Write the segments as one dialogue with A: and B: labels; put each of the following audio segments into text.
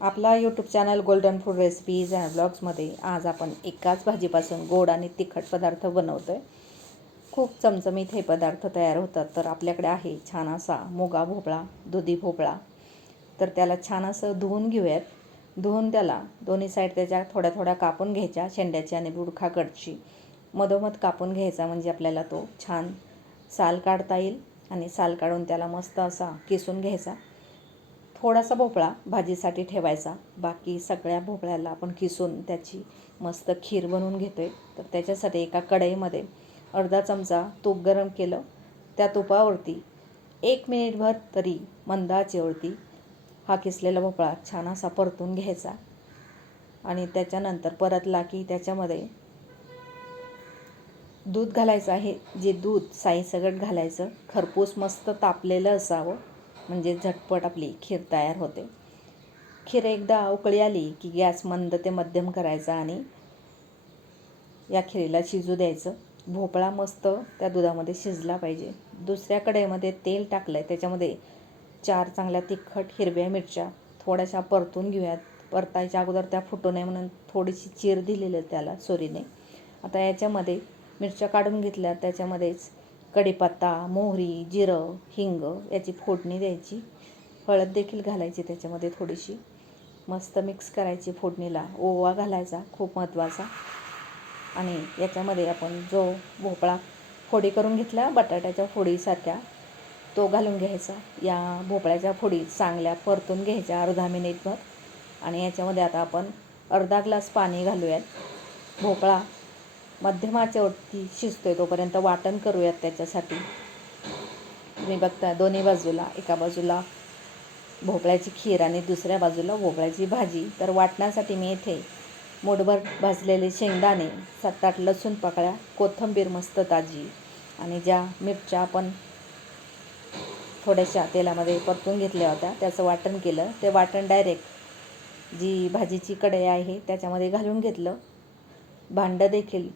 A: आपला YouTube channel golden food recipes and ब्लॉग्समध्ये आज आपण एकाच भाजीपासून गोड आणि तिखट पदार्थ बनवतो आहे खूप चमचमीत हे पदार्थ तयार होतात. तर आपल्याकडे आहे छान असा मुगा भोपळा दुधी भोपळा. तर त्याला छान असं धुवून घेऊयात. धुवून त्याला दोन्ही साईड त्याच्या थोड्या थोड्या कापून घ्यायच्या शेंड्याची आणि बुडखाकडची. मधोमध कापून घ्यायचा म्हणजे आपल्याला तो छान साल काढता येईल आणि साल काढून त्याला मस्त असा किसून घ्यायचा. थोडासा भोपळा भाजीसाठी ठेवायचा. बाकी सगळ्या भोपळ्याला आपण किसून त्याची मस्त खीर बनवून घेतो आहे तर त्याच्यासाठी एका कढईमध्ये अर्धा चमचा तूप गरम केलं. त्या तुपावरती एक मिनिटभर तरी मंदाचेवरती हा किसलेला भोपळा छान असा परतून घ्यायचा. आणि त्याच्यानंतर परतला की त्याच्यामध्ये दूध घालायचं आहे. जे दूध साईसगट घालायचं खरपूस मस्त तापलेलं असावं. म्हणजे झटपट आपली खीर तयार होते. खीर एकदा उकळी आली की गॅस मंद ते मध्यम करायचा आणि या खिरीला शिजू द्यायचं. भोपळा मस्त त्या दुधामध्ये शिजला पाहिजे. दुसऱ्या कढईमध्ये तेल टाकलं आहे त्याच्यामध्ये चार चांगल्या तिखट हिरव्या मिरच्या थोड्याशा परतून घेऊयात. परतायच्या अगोदर त्या फुटू नये म्हणून थोडीशी चीर दिलेली त्याला सोरीने. आता याच्यामध्ये मिरच्या काढून घेतल्या. त्याच्यामध्येच कढीपत्ता मोहरी जिरं हिंग याची फोडणी द्यायची. हळद देखील घालायची त्याच्यामध्ये थोडीशी. मस्त मिक्स करायची फोडणीला. ओवा घालायचा खूप महत्त्वाचा आणि याच्यामध्ये आपण जो भोपळा फोडी करून घेतला बटाट्याच्या फोडीसारख्या तो घालून घ्यायचा. या भोपळ्याच्या फोडी चांगल्या परतून घ्यायच्या अर्धा मिनिटभर आणि याच्यामध्ये आता आपण अर्धा ग्लास पाणी घालूयात. भोपळा मध्यमाच्यावरती शिजतोय तोपर्यंत वाटण करूयात त्याच्यासाठी. तुम्ही बघता दोन्ही बाजूला एका बाजूला भोपळ्याची खीर आणि दुसऱ्या बाजूला भोपळ्याची भाजी. तर वाटण्यासाठी मी इथे मोठभर भाजलेले शेंगदाणे सात आठ लसूण पाकळ्या कोथिंबीर मस्त ताजी आणि ज्या मिरच्या आपण थोड्याशा तेलामध्ये परतून घेतल्या होत्या त्याचं वाटण केलं. ते वाटण डायरेक्ट जी भाजीची कढई आहे त्याच्यामध्ये घालून घेतलं. भांडं देखील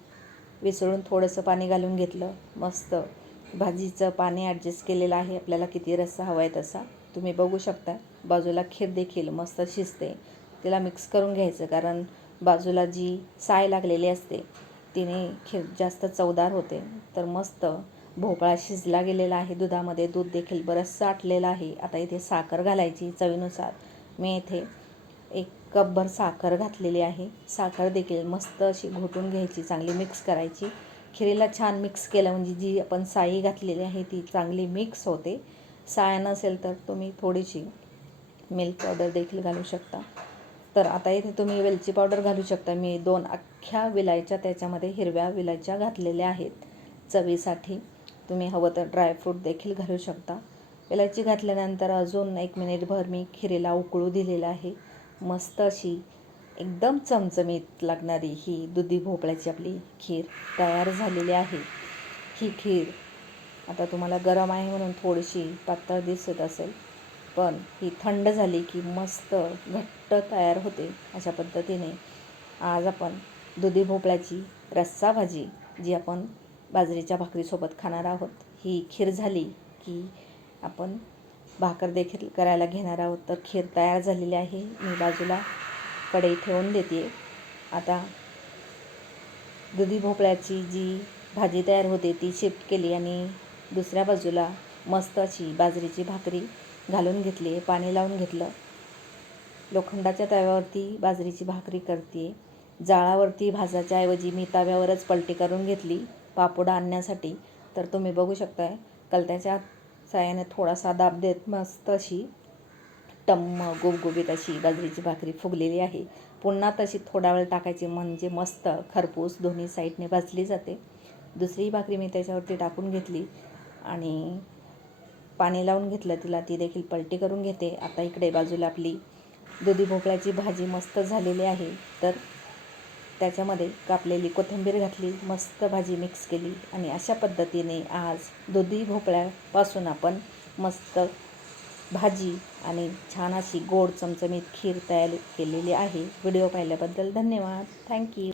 A: विसळून थोडंसं पाणी घालून घेतलं. मस्त. भाजीचं पाणी ॲडजस्ट केलेलं आहे. आपल्याला किती रस्सा हवा आहे तसा. तुम्ही बघू शकता. बाजूला खीर देखील मस्त शिजते. तिला मिक्स करून घ्यायचं. कारण बाजूला जी साय लागलेली असते तिने खीर जास्त चवदार होते. तर मस्त. भोपळा शिजला गेलेला आहे दुधामध्ये. दूध देखील बरंचसं आटलेलं आहे. आता इथे साखर घालायची चवीनुसार. मी इथे एक कपभर साखर घातलेली आहे. साखर देखील मस्त अशी घोटून घ्यायची चांगली मिक्स करायची. खिरीला छान मिक्स केलं म्हणजे जी आपण साई घातलेली आहे ती चांगली मिक्स होते. साय नसेल तर तुम्ही थोडीशी मिल्क पावडर देखील घालू शकता. तर आता इथे तुम्ही वेलची पावडर घालू शकता. मी दोन अख्ख्या विलायच्या त्याच्यामध्ये हिरव्या विलायच्या घातलेल्या आहेत. चवीसाठी तुम्ही हवं तर ड्रायफ्रूट देखील घालू शकता. विलायची घातल्यानंतर अजून एक मिनिटभर मी खिरीला उकळू दिलेलं आहे. मस्त अशी एकदम चमचमीत लागणारी ही दुधी भोपळ्याची आपली खीर तयार झालेली आहे. ही खीर आता तुम्हाला गरम आहे म्हणून थोडीशी पातळ दिसत असेल पण ही थंड झाली की मस्त घट्ट तयार होते अशा पद्धतीने. आज आपण दुधी भोपळ्याची रस्सा भाजी जी आपण बाजरीच्या भाकरीसोबत खाणार आहोत ही खीर झाली की आपण भाकर देखील करायला घेणार आहोत. तर खीर तयार झालेली आहे. मी बाजूला कढई ठेवून देते. आता दुधी भोपळ्याची जी भाजी तयार होते ती शिफ्ट केली आणि दुसऱ्या बाजूला मस्त अशी बाजरीची भाकरी घालून घेतली पाणी लावून घेतलं. लोखंडाच्या तव्यावरती बाजरीची भाकरी करते. जाळावरती भाजाच्या ऐवजी मी तव्यावरच पलटी करून घेतली पापोडा आणण्यासाठी. तर तुम्ही बघू शकताय कलत्याच्या सायाने थोडासा दाब देत मस्त अशी टम्म गुबगुबीत अशी बाजरीची भाकरी फुगलेली आहे. पुन्हा तशी थोडा वेळ टाकायची म्हणजे मस्त खरपूस दोन्ही साईडने भाजली जाते. दुसरी भाकरी मी त्याच्यावरती टाकून घेतली आणि पाणी लावून घेतलं तिला ती देखील पलटी करून घेते. आता इकडे बाजूला आपली दुधी भोपळ्याची भाजी मस्त झालेली आहे. तर त्याच्यामध्ये कापलेली कोथिंबीर घातली मस्त भाजी मिक्स केली आणि अशा पद्धतीने आज दुधी भोपळ्यापासून आपण मस्त भाजी आणि छान अशी गोड चमचमीत खीर तयार केलेली आहे. व्हिडिओ पाहिल्याबद्दल धन्यवाद. थँक्यू